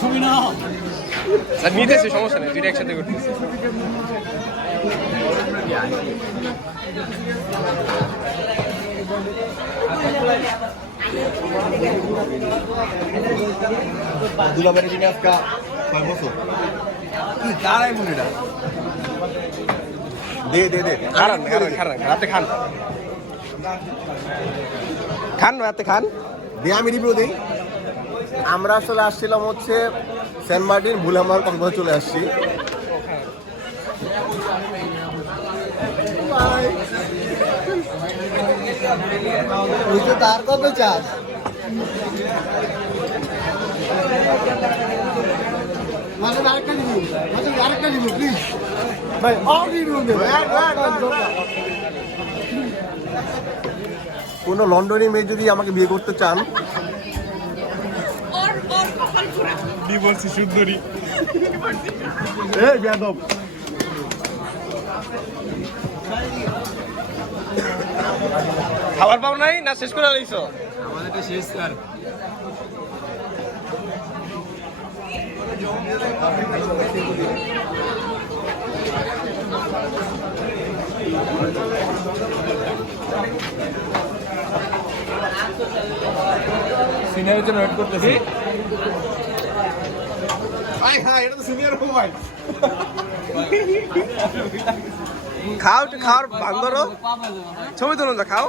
ছবি না নিতেছি, সমস্যা নেই, দুইটা একসাথে করতেছি। দুলাবাড়ি দিনে আজকে 6 বছর কি দাঁড়াই মনেটা দে দে দে খান রাতে খান রাতে খান দে, আমি রিভিউ দিই। আমরা আসলে আসছিলাম হচ্ছে সেন্ট মার্টিন, ভুলামার কক্সবাজার চলে আসছি। তার কত চাস কোন লন্ডনী মেয়ে যদি আমাকে বিয়ে করতে চান, বলছি সুন্দরী। খাবার পাও নাই না শেষ করে লইছো? আমাদেরটা শেষ কর। সিনিয়রের জন্য ওয়েট করতেছি। এটা তো সিনিয়র মোবাইল। খাও একটু, খাওয়ার ভান ধরো, ছবি তুলুন, যা খাও।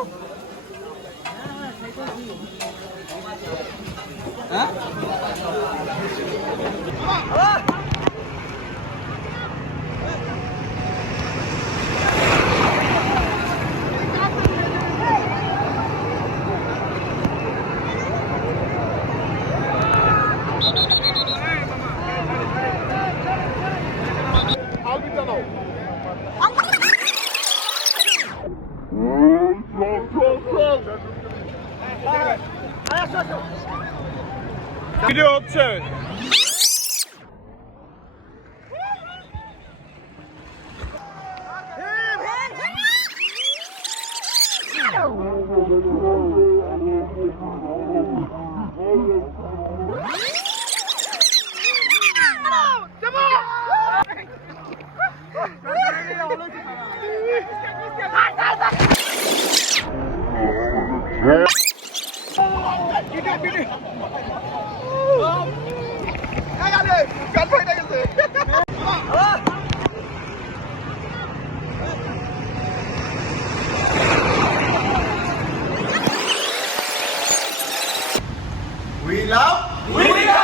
ভিডিও হচ্ছে। We love